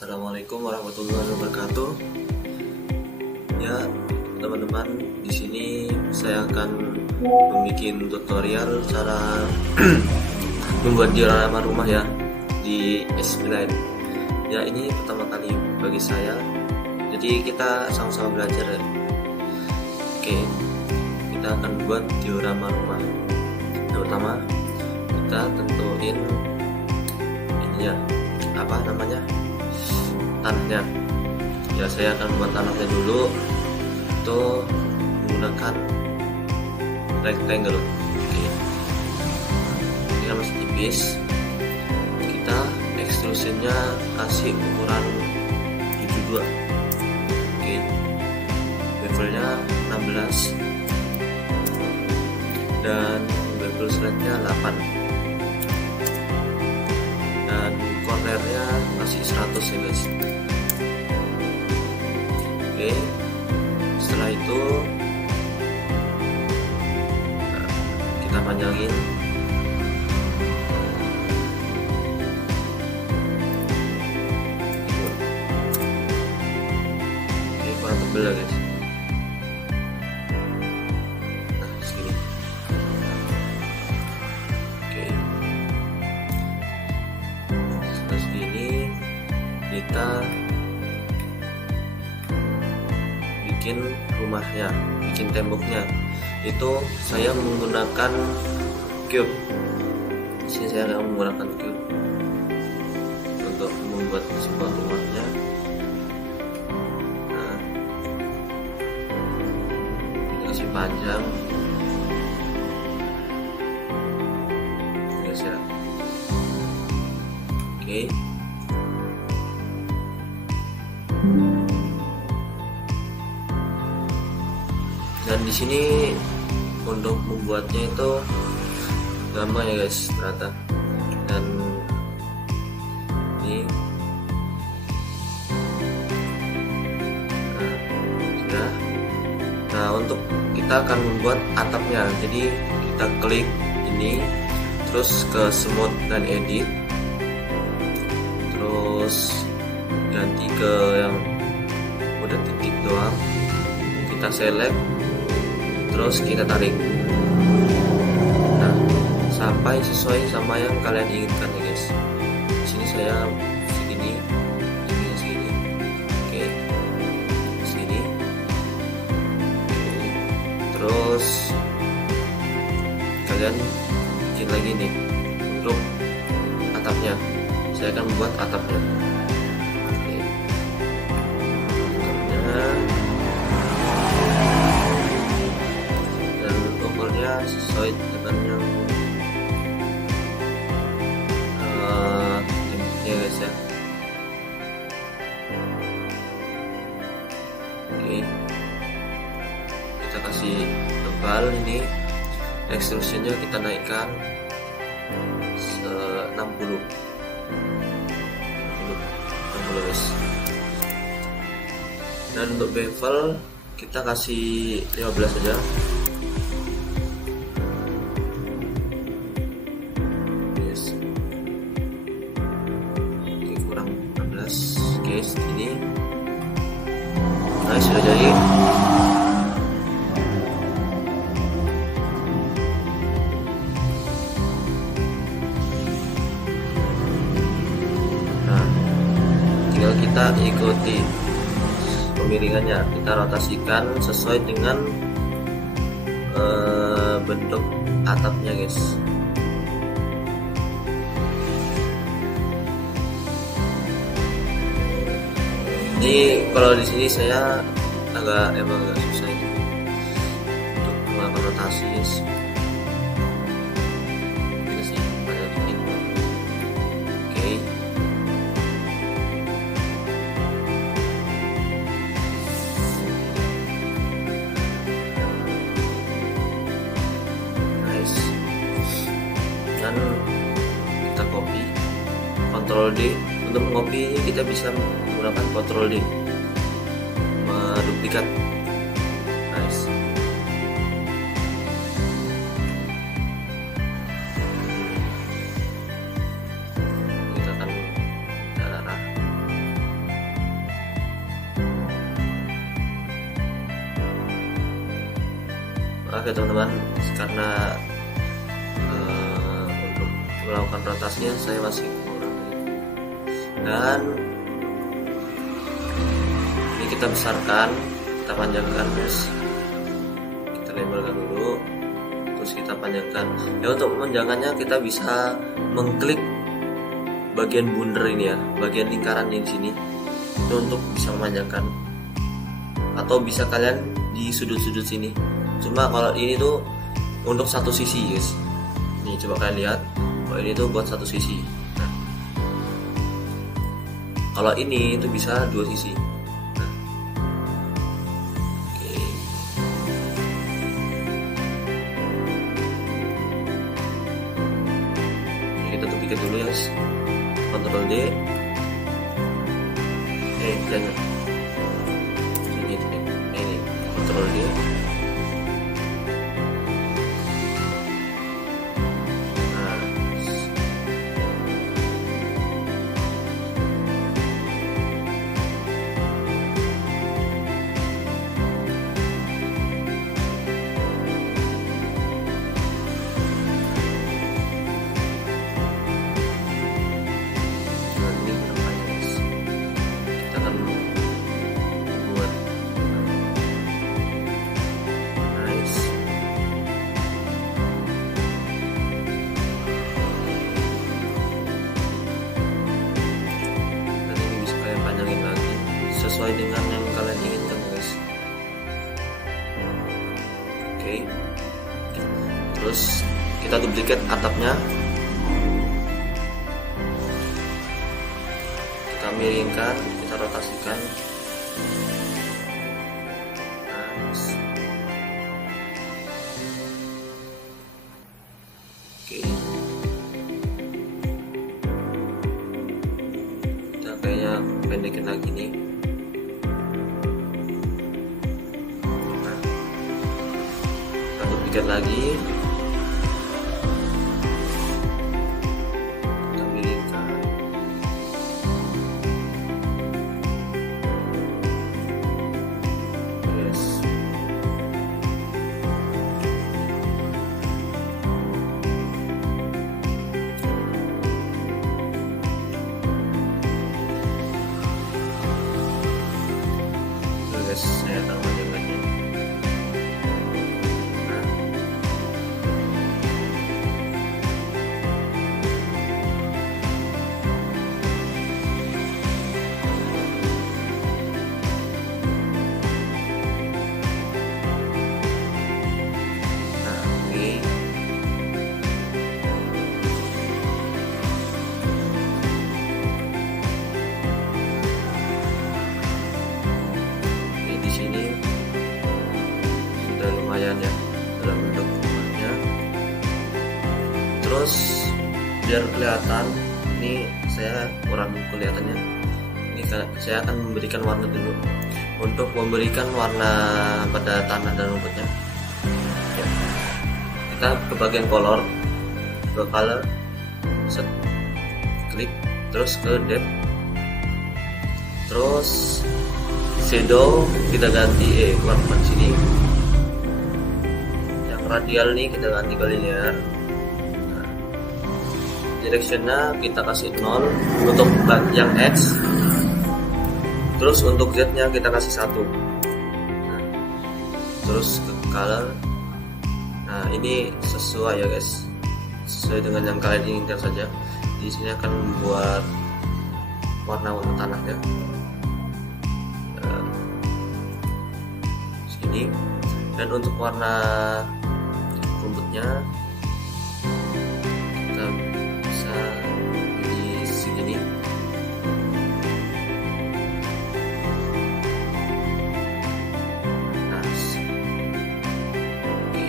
Assalamualaikum warahmatullahi wabarakatuh. Ya, teman-teman, di sini saya akan membuat tutorial cara membuat diorama rumah ya di Esplite. Ya, ini pertama kali bagi saya. Jadi kita sama-sama belajar ya. Oke, kita akan buat diorama rumah. Yang pertama, kita tentuin ini ya, apa namanya? Tanahnya. Ya, saya akan buat tanahnya dulu. Itu menggunakan rectangle. Oke. Ini kan masih tipis. Kita ekstrusinya kasih ukuran 72. Oke. Bevelnya 16 dan bevel slide-nya 8. Dan cornernya masih 100 ya guys. Oke, setelah itu kita panjangin. Oke, kurang tebel ya guys. Nah, segini. Oke, setelah segini kita bikin rumahnya, bikin temboknya. Itu saya menggunakan cube. Di sini saya akan menggunakan cube untuk membuat sebuah rumahnya. Nah, kasih panjang, guys ya. Oke. Dan di sini untuk membuatnya itu gampang ya guys, ternyata. Dan ini sudah. Nah, untuk kita akan membuat atapnya. Jadi kita klik ini, terus ke smooth dan edit, terus ganti ke yang udah titik doang. Kita select, terus kita tarik. Nah, sampai sesuai sama yang kalian inginkan ya guys. Di sini saya segini, segini. Oke, segini. Oke. Terus kalian bikin lagi nih untuk atapnya. Saya akan membuat atapnya. Oke. Atapnya sesuai dengan yang ya guys ya. Oke, kita kasih tebal ini. Ekstrusinya kita naikkan 60 guys. Dan untuk bevel kita kasih 15 saja. Guys, ini nah sudah jadi. Nah, tinggal kita ikuti pemiringannya, kita rotasikan sesuai dengan bentuk atapnya guys. Ini kalau di sini saya emang agak susah ini untuk melakukan rotasi. Ini sih pada dikit. Oke. Nice. Dan kita copy, Ctrl D. Untuk mengcopy ini kita bisa menggunakan Ctrl D, menduplikat. Nice. Kita akan darah maaf ya teman-teman, karena untuk melakukan rotasinya saya masih kurang. Dan ini kita besarkan, kita panjangkan guys, kita lebarkan dulu, terus kita panjangkan. Ya untuk memanjangkannya kita bisa mengklik bagian bundar ini ya, bagian lingkaran yang sini itu untuk bisa memanjangkan, atau bisa kalian di sudut-sudut sini. Cuma kalau ini tuh untuk satu sisi guys. Nih coba kalian lihat, kalau ini tuh buat satu sisi. Nah, kalau ini itu bisa dua sisi. Nah, oke. Ini kita tutup dulu ya guys. Ctrl D. Jangan. Ini Ctrl D. Sesuai dengan yang kalian inginkan guys. Oke. Terus kita duplicate atapnya, kita miringkan, kita rotasikan. Oke. Kita kayaknya pendekin lagi nih. Dikit lagi, kita miringkan. Yes. Guys, saya tambah lagi. Lumayan ya dalam bentuk rumahnya. Terus biar kelihatan, ini saya kurang kelihatannya, ini saya akan memberikan warna dulu. Untuk memberikan warna pada tanah dan rumputnya ya, kita ke bagian color, ke color, set, klik, terus ke depth, terus shadow kita ganti warna sini. Radial nih kita ganti ke linear. Nah, directionnya kita kasih 0 untuk yang X, terus untuk Z nya kita kasih 1. Nah, terus ke color. Nah ini sesuai ya guys, sesuai dengan yang kalian inginkan saja. Di sini akan membuat warna-warna tanahnya. Nah, sini. Dan untuk warna rumputnya kita bisa di segini. Nah, oke.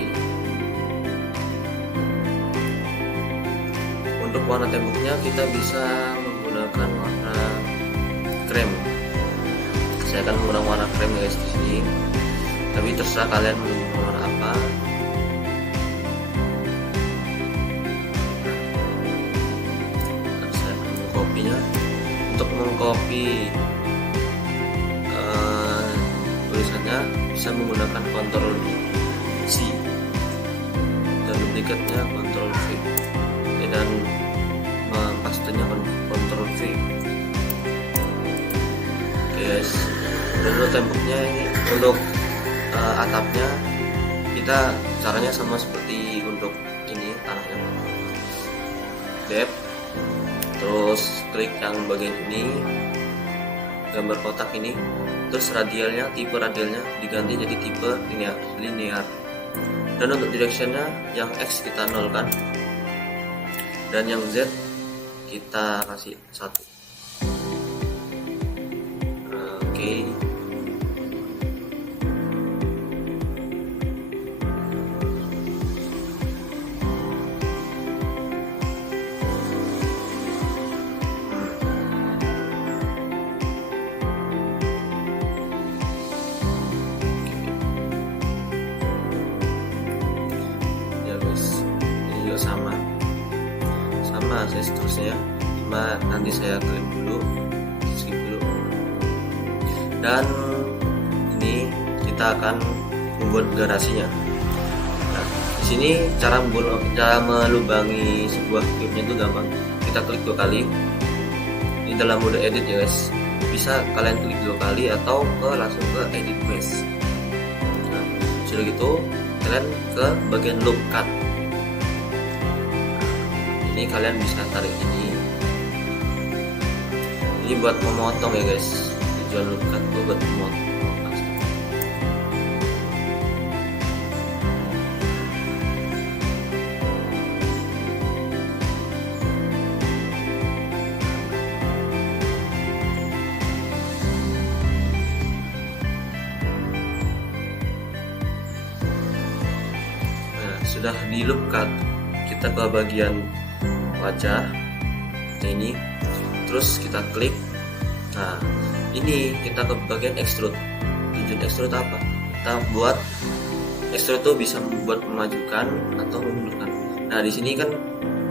Untuk warna temboknya kita bisa menggunakan warna krem. Saya akan menggunakan warna krem guys di sini. Tapi terserah kalian mau warna apa. Saya akan mengkopinya. Untuk mengcopy tulisannya bisa menggunakan Ctrl C. duplikatnya Ctrl V, dan pastenya Ctrl V. Oke guys, untuk temboknya ini, untuk atapnya kita caranya sama seperti untuk ini tanahnya. Depth, terus klik yang bagian ini, gambar kotak ini, terus radialnya, tipe radialnya diganti jadi tipe linear. Dan untuk directionnya yang X kita nolkan, dan yang Z kita kasih 1. Oke. sama seterusnya, cuma nanti saya klik dulu, skip dulu. Dan ini kita akan membuat garasinya. Nah, di sini cara melubangi sebuah cube-nya itu gampang. Kita klik 2 kali. Ini dalam mode edit ya guys. Bisa kalian klik 2 kali atau langsung ke edit mesh. Nah, sudah gitu kalian ke bagian loop cut. Ini kalian bisa tarik ini buat memotong ya guys. Tujuan loop cut itu buat memotong. Nah, sudah di loop cut, kita ke bagian wajah ini, terus kita klik. Nah, ini kita ke bagian extrude. Tujuan extrude apa? Kita buat extrude itu bisa membuat memajukan atau memundurkan. Nah, di sini kan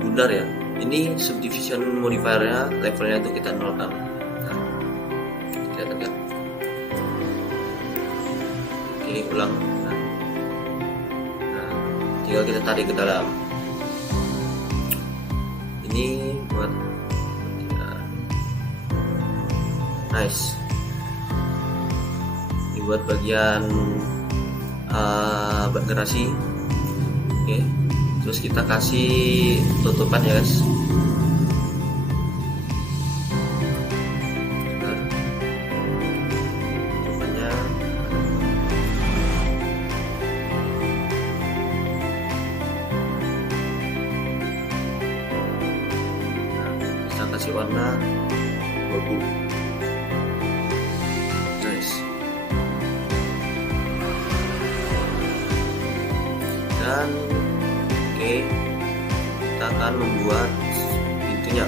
bundar ya. Ini subdivision modifiernya, levelnya itu kita nolkan. Nah, kelihatan kan? Ini ulang. Nah, tinggal kita tarik ke dalam. Ini buat nice. Ini buat bagian garasi. Oke, terus kita kasih tutupan ya guys. Tutupannya kasih warna abu. Nice. Dan oke, kita akan membuat pintunya.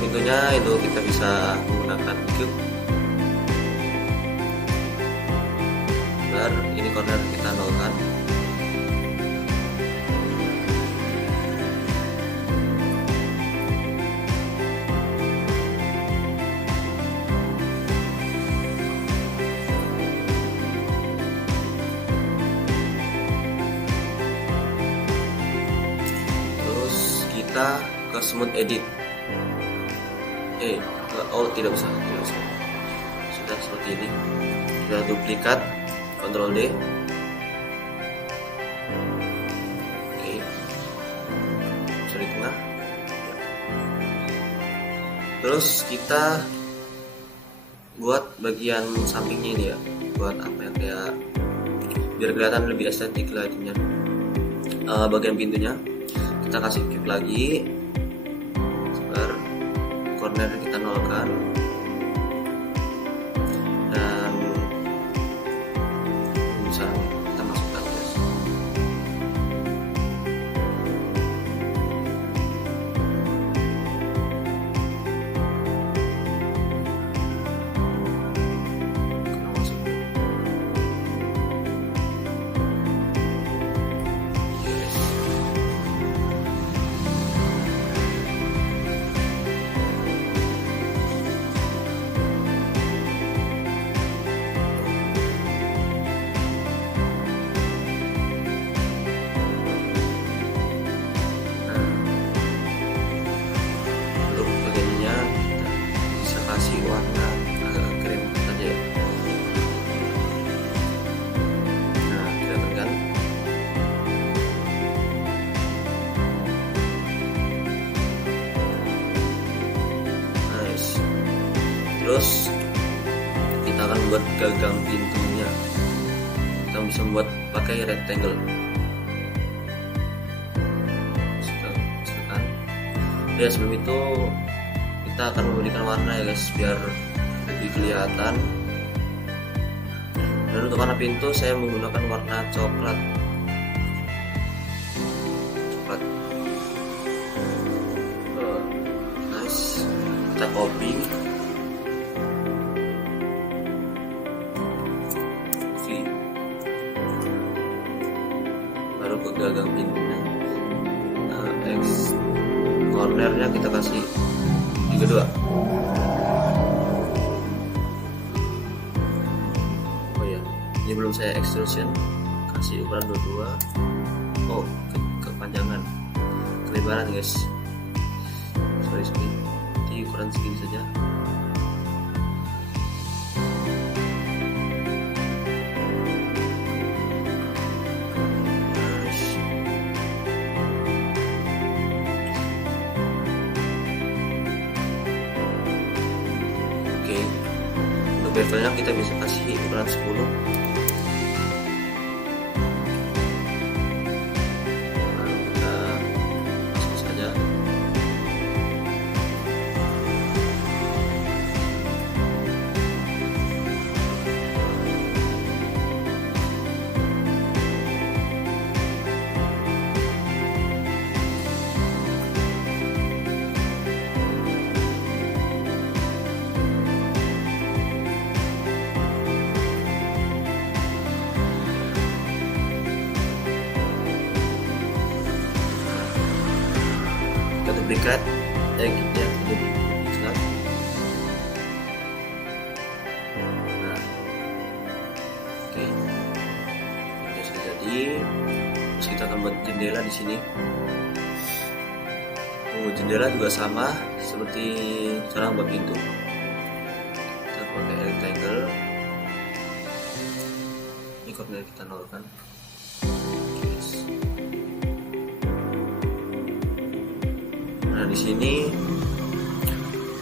Pintunya itu kita bisa menggunakan cube. Dan ini corner kita nolkan. Kita ke smooth edit. Tidak usah. Sudah seperti ini. Kita duplikat, Ctrl D. Oke. Sudah di tengah. Terus kita buat bagian sampingnya ini ya. Buat apa ya, kayak biar kelihatan lebih estetik lah itunya. Bagian pintunya kita kasih cube lagi, sebentar, corner kita nolkan, dan misalnya kita masukkan guys. Terus kita akan buat gagang pintunya. Kita bisa membuat pakai rectangle. Silakan. Ya, sebelum itu kita akan memberikan warna ya guys, biar lebih kelihatan. Dan untuk warna pintu saya menggunakan warna coklat. Nice. Kita copy. Baru ke gagang pintunya. X cornernya kita kasih 32. Oh ya, ini belum saya extrusion, kasih ukuran 22. Oh, kepanjangan, kelebaran guys. Sorry, di ukuran segini saja. Bevelnya kita bisa kasih ukuran 10. Nah, kita masuk saja. Duplikat gitu ya, duplikat. Nah, oke, ini sudah jadi. Terus kita akan buat jendela di sini. Jendela juga sama seperti cara buat pintu. Kita pakai rectangle. Ini koordinat kita nolkan. Nah, di sini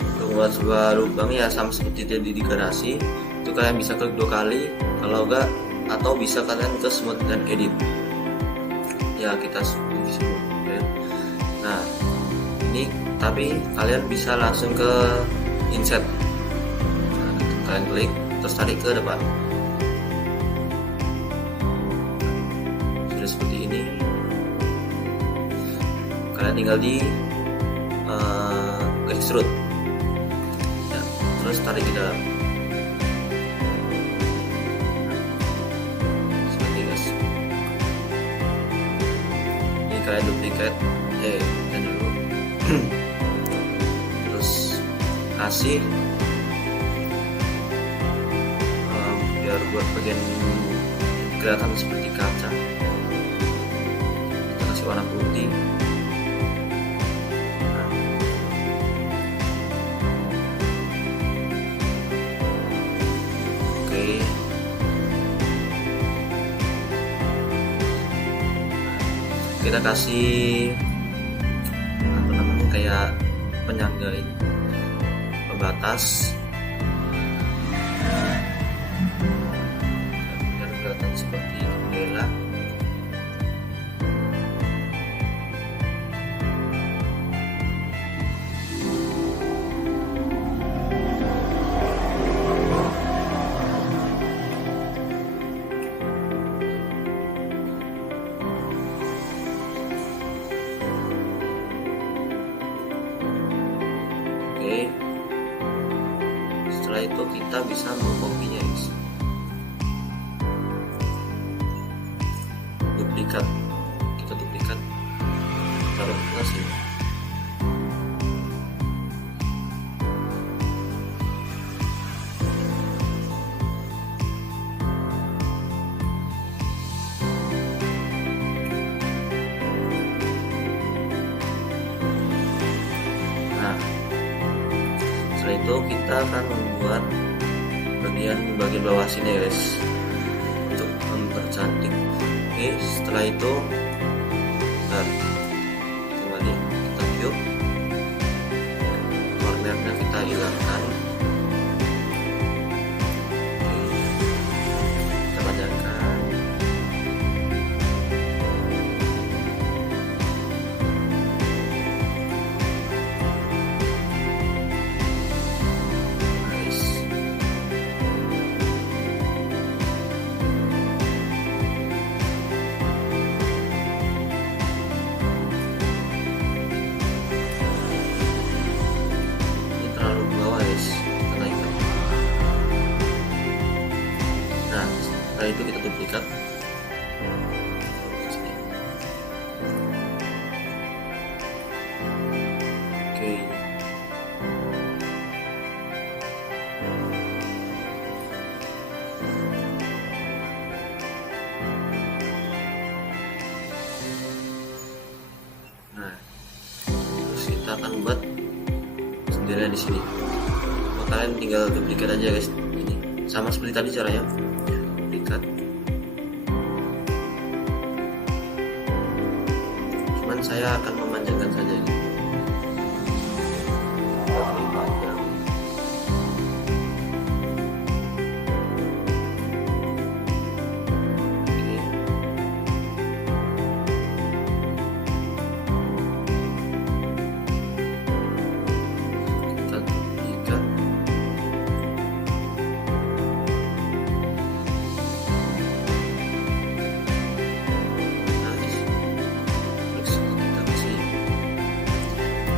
untuk membuat sebuah lubang ya sama seperti tadi di garasi, itu kalian bisa klik 2 kali, kalau enggak, atau bisa kalian ke smooth dan edit. Ya, kita di smooth ya. Nah, ini tapi kalian bisa langsung ke insert. Nah, kalian klik terus tarik ke depan. Sudah seperti ini. Kalian tinggal di extrude ya, terus tarik ke dalam seperti guys. Ini kalian duplikat dan dulu terus kasih biar buat bagian kelihatan seperti kaca, kita kasih warna putih. Kita kasih apa namanya, kayak penyangga ini, pembatas biar kelihatan seperti jendela. Setelah itu kita bisa mengkopinya guys. Duplikat, kita duplikat, taruh ke sini. Setelah itu kita akan membuat bagian bawah sini guys, untuk mempercantik. Oke, setelah itu kembali kita cube, cornernya kita hilangkan, akan buat jendela di sini. Kalian tinggal duplikat aja guys, ini sama seperti tadi caranya, duplikat. Cuman saya akan memanjangkan saja ini.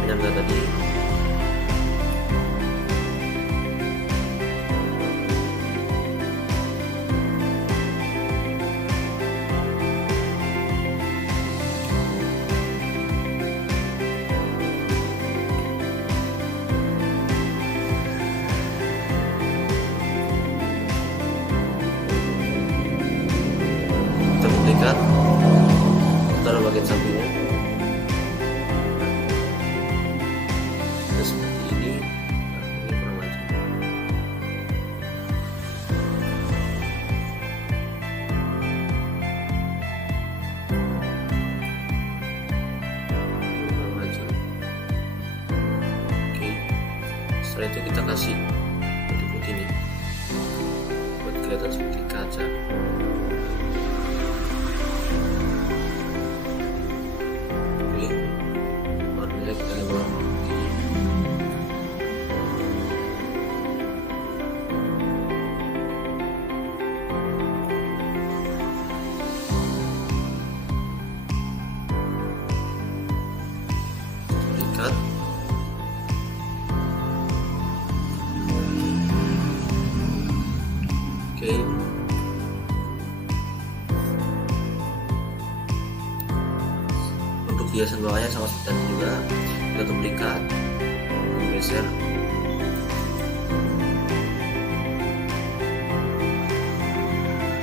Penyangga tadi kita duplikat, taruh bagian sampingnya. Seperti ini. Nah, ini kurang maju. Kurang maju. Oke, setelah itu kita kasih putih-putih nih buat kelihatan seperti kaca. Oke, warnanya kita lewat. Ikat. Oke. Untuk hiasan bawahnya sama seperti tadi juga, kita duplikat, geser.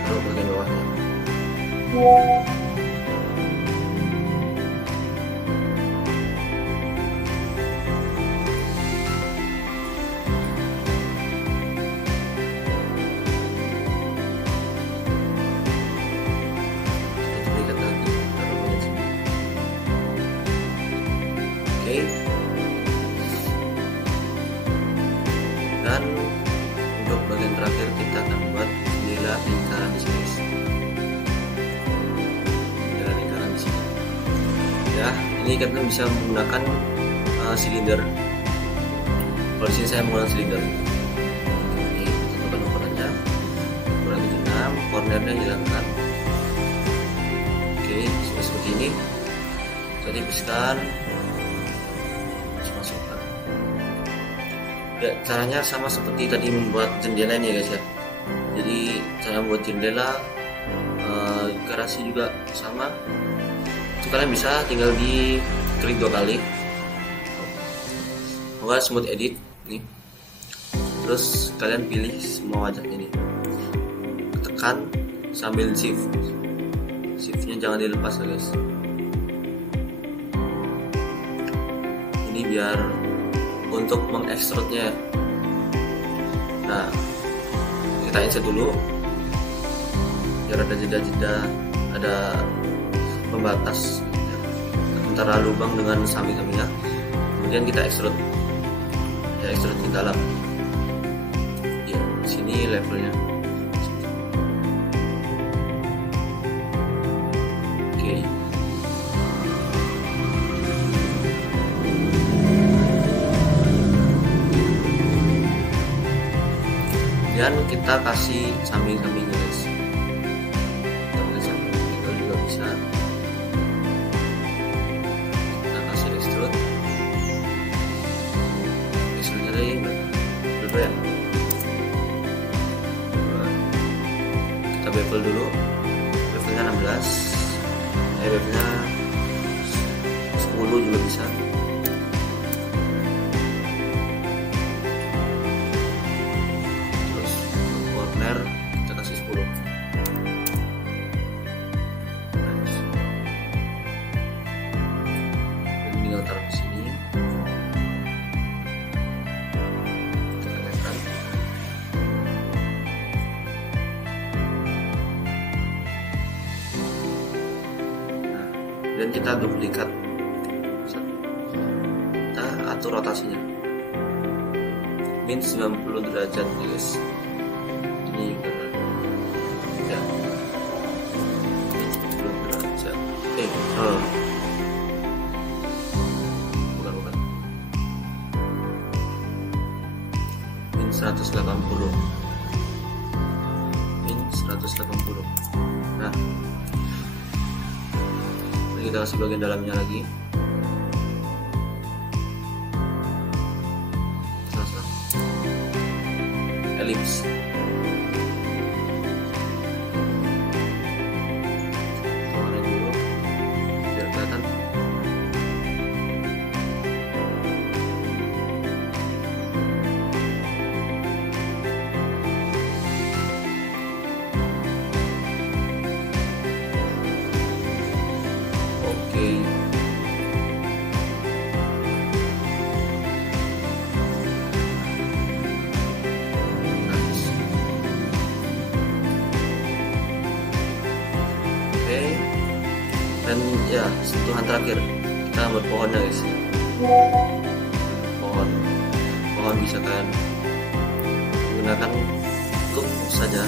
Taruh bagian bawahnya. Oke. Dan untuk bagian terakhir kita akan buat jendela lingkaran di sini. Jendela lingkaran di sini. Ya, ini kita bisa menggunakan silinder. Kalau di sini saya menggunakan silinder. Ini tentukan ukurannya. Ukuran 76, cornernya hilangkan. Oke, seperti ini. Jadi tipiskan. Masukkan. Ya, caranya sama seperti tadi membuat jendela ini guys ya. Jadi cara membuat jendela garasi juga sama. Itu kalian bisa tinggal di klik 2 kali. Buat smooth edit nih. Terus kalian pilih semua wajahnya nih. Tekan sambil shift. Shiftnya jangan dilepas ya guys. Ini biar untuk mengekstrudnya. Nah, kita insert dulu biar ada jeda-jeda, ada pembatas antara lubang dengan samping-sampingnya. Kemudian kita ekstrud, ya ekstrud ke dalam. Ya, di sini levelnya. Oke. Dan kita kasih samping-sampingnya guys. Kita pakai samping juga bisa. Kita kasih extrude. Extrude dari berapa ya? Kita bevel dulu. Bevelnya 16. Bevelnya 10 juga bisa. Kita kasih 10. Dan tinggal taruh di sini. kemudian kita duplikat, kita atur rotasinya min 90 derajat guys. Ini benar ya, 90 derajat bukan min 180, min 180. Nah, kita kasih bagian dalamnya lagi. Elips. Tawarin dulu biar kelihatan. Oke. Dan ya, sentuhan terakhir kita berpohonnya guys. Pohon bisa kan menggunakan cup saja,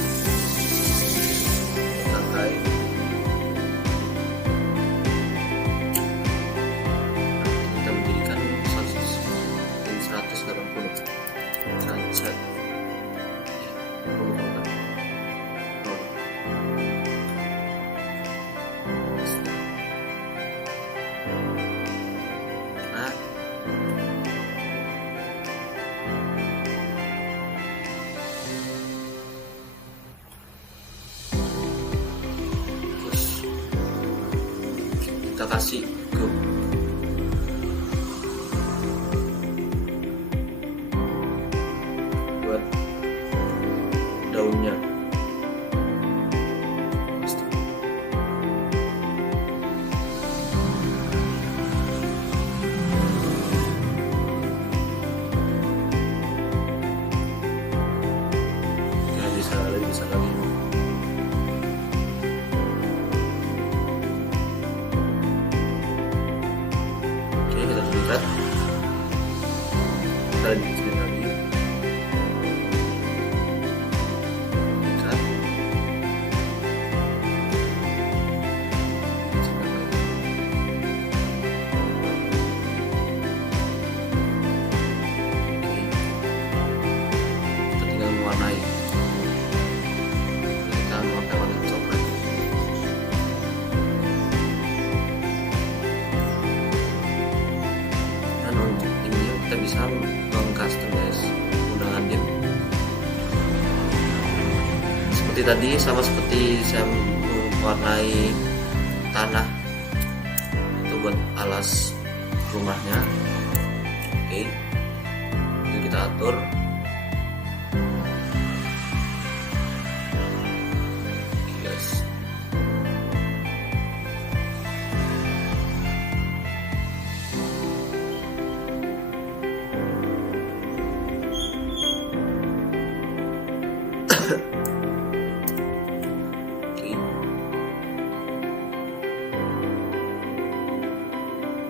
tangkai. Kita menjadikan 180 derajat. Kita kasih grup buat daunnya. Ya, bisa lagi. Kita lanjutkan lagi. Kita tinggal mewarnai. Kita memakai warna coklat. Dan untuk ini kita bisa mengcustomize menggunakan dim seperti tadi, sama seperti saya mewarnai tanah itu buat alas rumahnya. Oke, ini kita atur. Oke guys,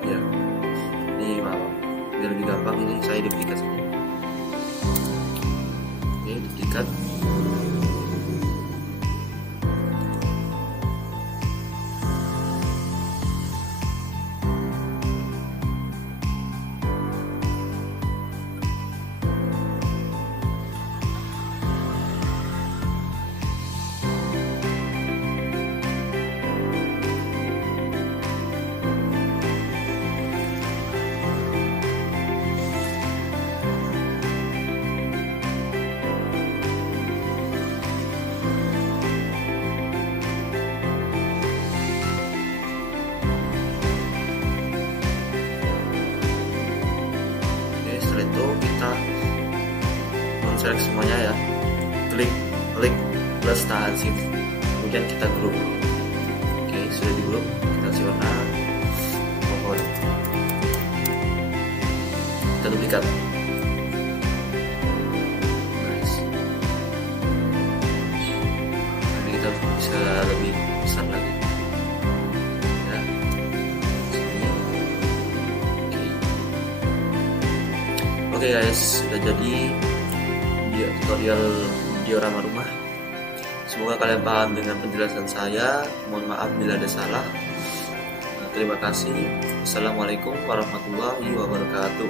ya, ini maaf, biar lebih gampang ini saya duplikat saja. Oke, duplikat. Itu kita select semuanya ya, klik plus tahan shift, kemudian kita grup. Oke, sudah di grup, kita kasih warna pohon, kita duplikat. Nice. Nanti kita bisa lebih besar lagi ya. Oke guys, sudah jadi tutorial diorama rumah. Semoga kalian paham dengan penjelasan saya. Mohon maaf bila ada salah. Terima kasih. Assalamualaikum warahmatullahi wabarakatuh.